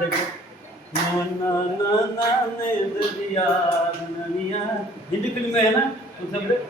देखो ना ना ना ना ने दरिया ननिया हिंदी फिल्म में है ना उन सब